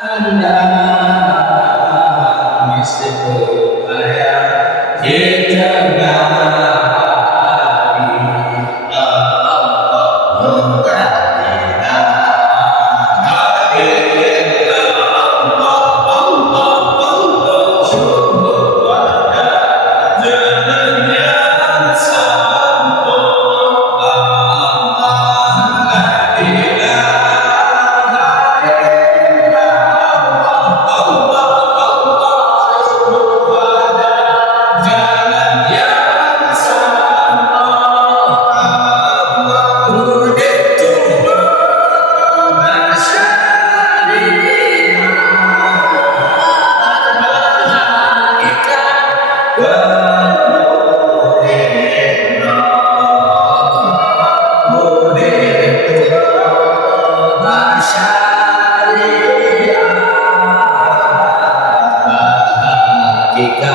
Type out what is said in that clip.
Anda mesti berupaya kita dari Allah tidak hadir Allah syukur pada jalan yang sempurna Allah tidak Jika